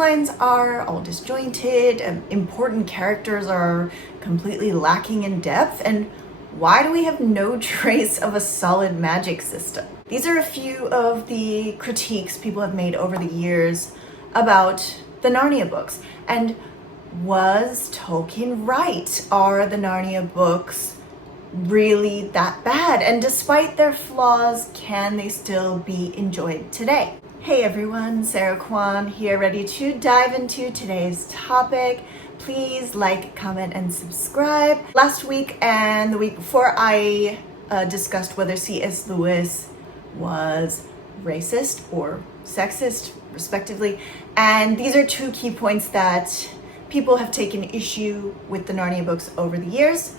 timelines are all disjointed, important characters are completely lacking in depth, and why do we have no trace of a solid magic system? These are a few of the critiques people have made over the years about the Narnia books. And was Tolkien right? Are the Narnia books really that bad? And despite their flaws, can they still be enjoyed today? Hey everyone, Sarah Kwan here, ready to dive into today's topic. Please like, comment, and subscribe. Last week and the week before, I discussed whether C.S. Lewis was racist or sexist, respectively. And these are two key points that people have taken issue with the Narnia books over the years.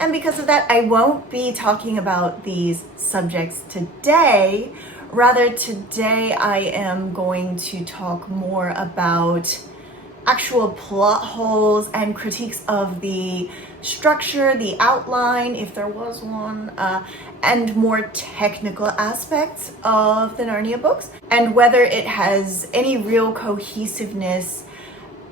And because of that, I won't be talking about these subjects today. Rather, today I am going to talk more about actual plot holes and critiques of the structure, the outline, if there was one, and more technical aspects of the Narnia books, and whether it has any real cohesiveness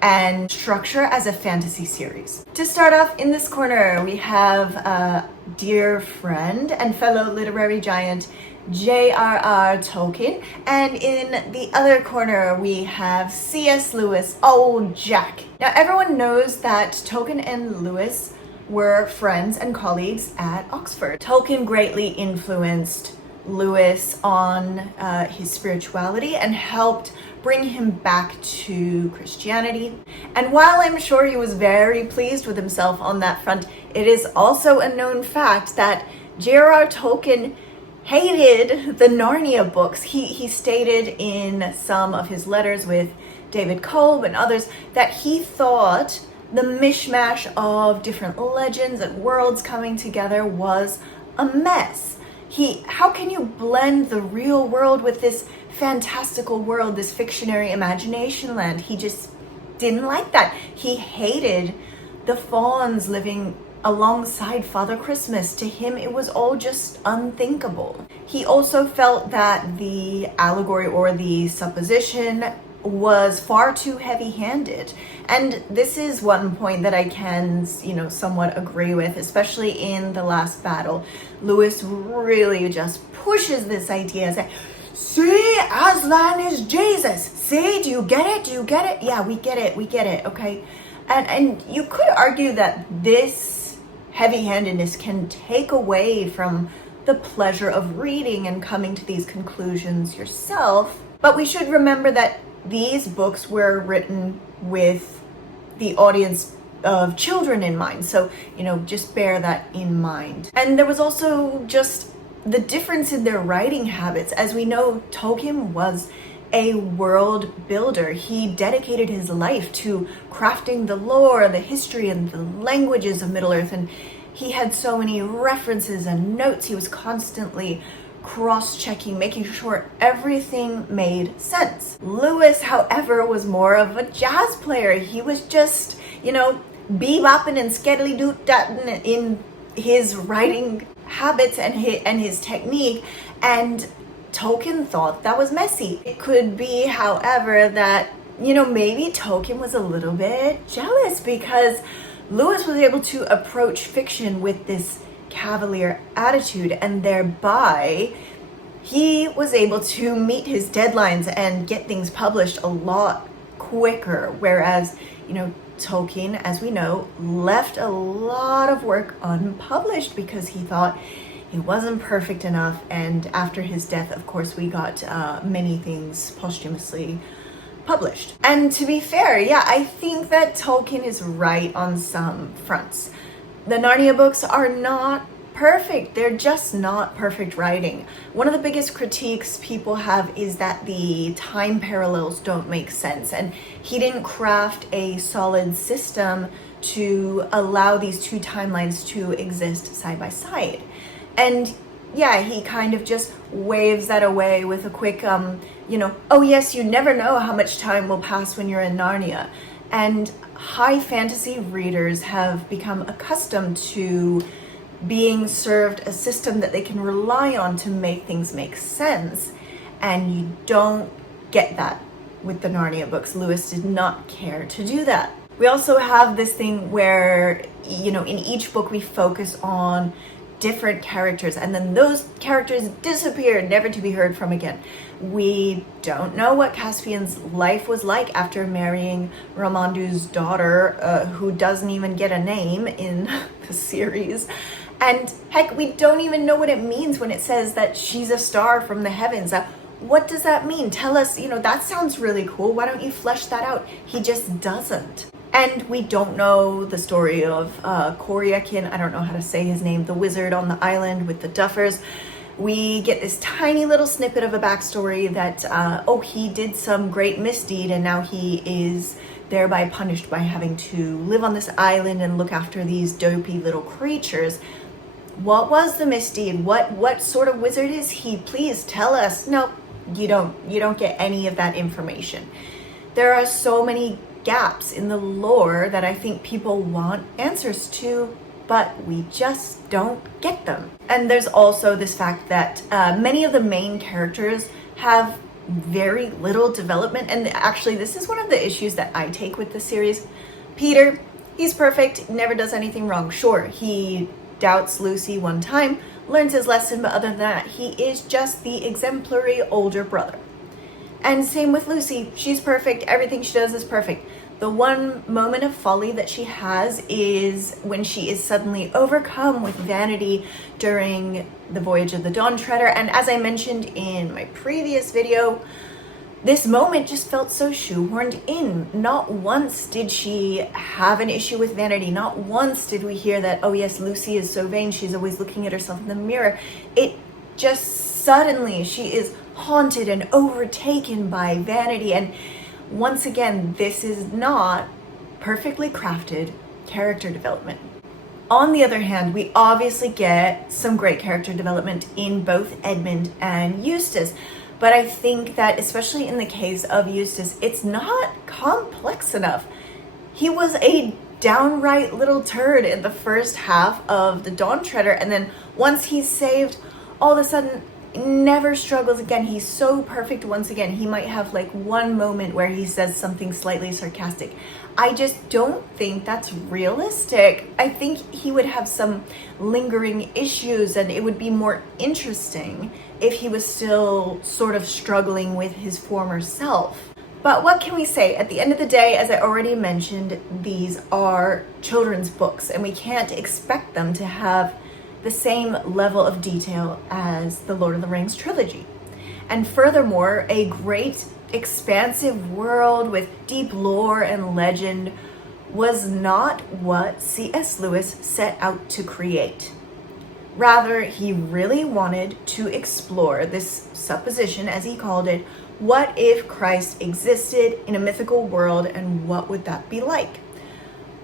and structure as a fantasy series. To start off, in this corner, we have a dear friend and fellow literary giant, J.R.R. Tolkien, and in the other corner we have C.S. Lewis, old Jack. Now everyone knows that Tolkien and Lewis were friends and colleagues at Oxford. Tolkien greatly influenced Lewis on his spirituality and helped bring him back to Christianity. And while I'm sure he was very pleased with himself on that front, it is also a known fact that J.R.R. Tolkien hated the Narnia books. He stated in some of his letters with David Kolb and others that he thought the mishmash of different legends and worlds coming together was a mess. How can you blend the real world with this fantastical world, this fictionary imagination land? He just didn't like that. He hated the fauns living alongside Father Christmas. To him, it was all just unthinkable. He also felt that the allegory or the supposition was far too heavy-handed. And this is one point that I can, somewhat agree with, especially in the last battle. Lewis really just pushes this idea, saying, see, Aslan is Jesus. See, do you get it? Do you get it? Yeah, we get it, okay? And you could argue that this heavy-handedness can take away from the pleasure of reading and coming to these conclusions yourself. But we should remember that these books were written with the audience of children in mind. So, just bear that in mind. And there was also just the difference in their writing habits. As we know, Tolkien was a world builder. He dedicated his life to crafting the lore, the history, and the languages of Middle-earth, and he had so many references and notes. He was constantly cross-checking, making sure everything made sense. Lewis, however, was more of a jazz player. He was just, bebopping and skedaly-doot-datting in his writing habits and his technique, and Tolkien thought that was messy. It could be, however, that, maybe Tolkien was a little bit jealous because Lewis was able to approach fiction with this cavalier attitude, and thereby he was able to meet his deadlines and get things published a lot quicker. Whereas, Tolkien, as we know, left a lot of work unpublished because he thought it wasn't perfect enough. And after his death, of course, we got many things posthumously published. And to be fair, I think that Tolkien is right on some fronts. The Narnia books are not perfect. They're just not perfect writing. One of the biggest critiques people have is that the time parallels don't make sense, and he didn't craft a solid system to allow these two timelines to exist side by side. And he kind of just waves that away with a quick, oh yes, you never know how much time will pass when you're in Narnia. And high fantasy readers have become accustomed to being served a system that they can rely on to make things make sense. And you don't get that with the Narnia books. Lewis did not care to do that. We also have this thing where, in each book we focus on different characters, and then those characters disappear, never to be heard from again. We don't know what Caspian's life was like after marrying Ramandu's daughter, who doesn't even get a name in the series. And heck, we don't even know what it means when it says that she's a star from the heavens. What does that mean? Tell us, that sounds really cool. Why don't you flesh that out? He just doesn't. And we don't know the story of Koryakin, I don't know how to say his name, the wizard on the island with the Duffers. We get this tiny little snippet of a backstory that, he did some great misdeed and now he is thereby punished by having to live on this island and look after these dopey little creatures. What was the misdeed? What sort of wizard is he? Please tell us. No, you don't get any of that information. There are so many gaps in the lore that I think people want answers to, but we just don't get them. And there's also this fact that many of the main characters have very little development, and actually this is one of the issues that I take with the series. Peter, he's perfect, never does anything wrong. Sure, he doubts Lucy one time, learns his lesson, but other than that, he is just the exemplary older brother. And same with Lucy, she's perfect, everything she does is perfect. The one moment of folly that she has is when she is suddenly overcome with vanity during the voyage of the Dawn Treader. And as I mentioned in my previous video, this moment just felt so shoehorned in. Not once did she have an issue with vanity. Not once did we hear that, oh yes, Lucy is so vain, she's always looking at herself in the mirror. It just suddenly, she is haunted and overtaken by vanity. And once again, this is not perfectly crafted character development. On the other hand, we obviously get some great character development in both Edmund and Eustace. But I think that, especially in the case of Eustace, it's not complex enough. He was a downright little turd in the first half of the Dawn Treader, and then once he's saved, all of a sudden, never struggles again. He's so perfect once again. He might have like one moment where he says something slightly sarcastic. I just don't think that's realistic. I think he would have some lingering issues and it would be more interesting if he was still sort of struggling with his former self. But what can we say? At the end of the day, as I already mentioned, these are children's books and we can't expect them to have the same level of detail as the Lord of the Rings trilogy. And furthermore, a great expansive world with deep lore and legend was not what C.S. Lewis set out to create. Rather, he really wanted to explore this supposition, as he called it, what if Christ existed in a mythical world and what would that be like?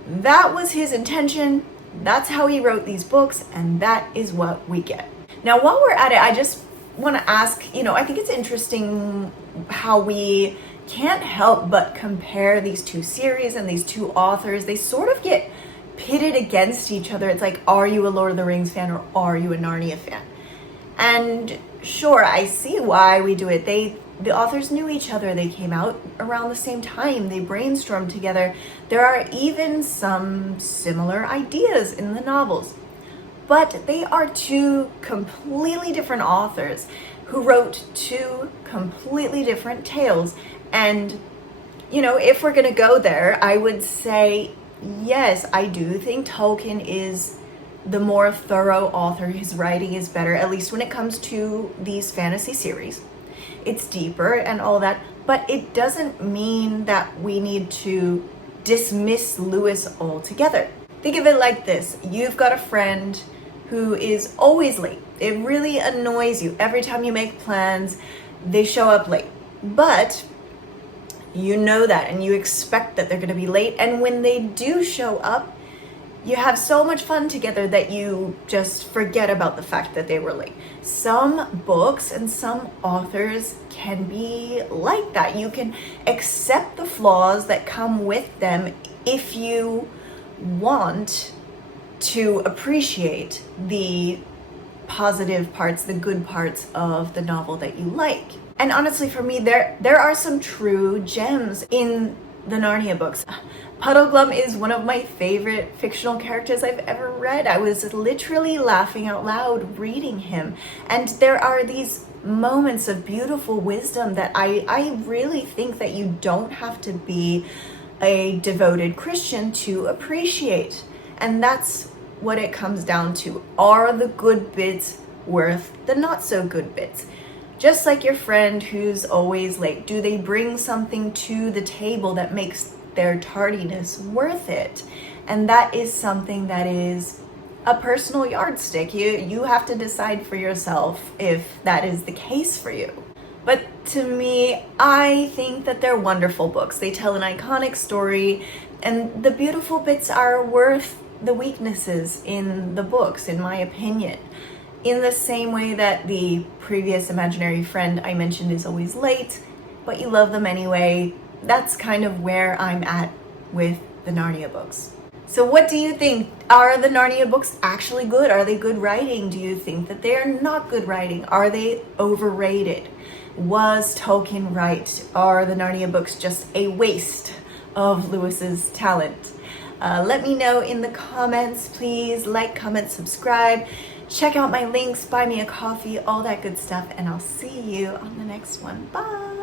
That was his intention. That's how he wrote these books, and that is what we get. Now, while we're at it, I just want to ask, I think it's interesting how we can't help but compare these two series and these two authors. They sort of get pitted against each other. It's like, are you a Lord of the Rings fan or are you a Narnia fan? And sure, I see why we do it. The authors knew each other. They came out around the same time. They brainstormed together. There are even some similar ideas in the novels. But they are two completely different authors who wrote two completely different tales. And, if we're going to go there, I would say, yes, I do think Tolkien is the more thorough author. His writing is better, at least when it comes to these fantasy series. It's deeper and all that, but it doesn't mean that we need to dismiss Lewis altogether. Think of it like this. You've got a friend who is always late. It really annoys you. Every time you make plans, they show up late. But you know that and you expect that they're going to be late. And when they do show up, you have so much fun together that you just forget about the fact that they were late. Some books and some authors can be like that. You can accept the flaws that come with them if you want to appreciate the positive parts, the good parts of the novel that you like. And honestly, for me, there are some true gems in the Narnia books. Puddleglum is one of my favorite fictional characters I've ever read. I was literally laughing out loud reading him. And there are these moments of beautiful wisdom that I really think that you don't have to be a devoted Christian to appreciate. And that's what it comes down to. Are the good bits worth the not so good bits? Just like your friend who's always late, do they bring something to the table that makes their tardiness worth it? And that is something that is a personal yardstick. You have to decide for yourself if that is the case for you. But to me, I think that they're wonderful books. They tell an iconic story, and the beautiful bits are worth the weaknesses in the books, in my opinion. In the same way that the previous imaginary friend I mentioned is always late, but you love them anyway, that's kind of where I'm at with the Narnia books. So what do you think? Are the Narnia books actually good? Are they good writing? Do you think that they are not good writing? Are they overrated? Was Tolkien right? Are the Narnia books just a waste of Lewis's talent? Let me know in the comments. Please like, comment, subscribe. Check out my links, buy me a coffee, all that good stuff, and I'll see you on the next one. Bye!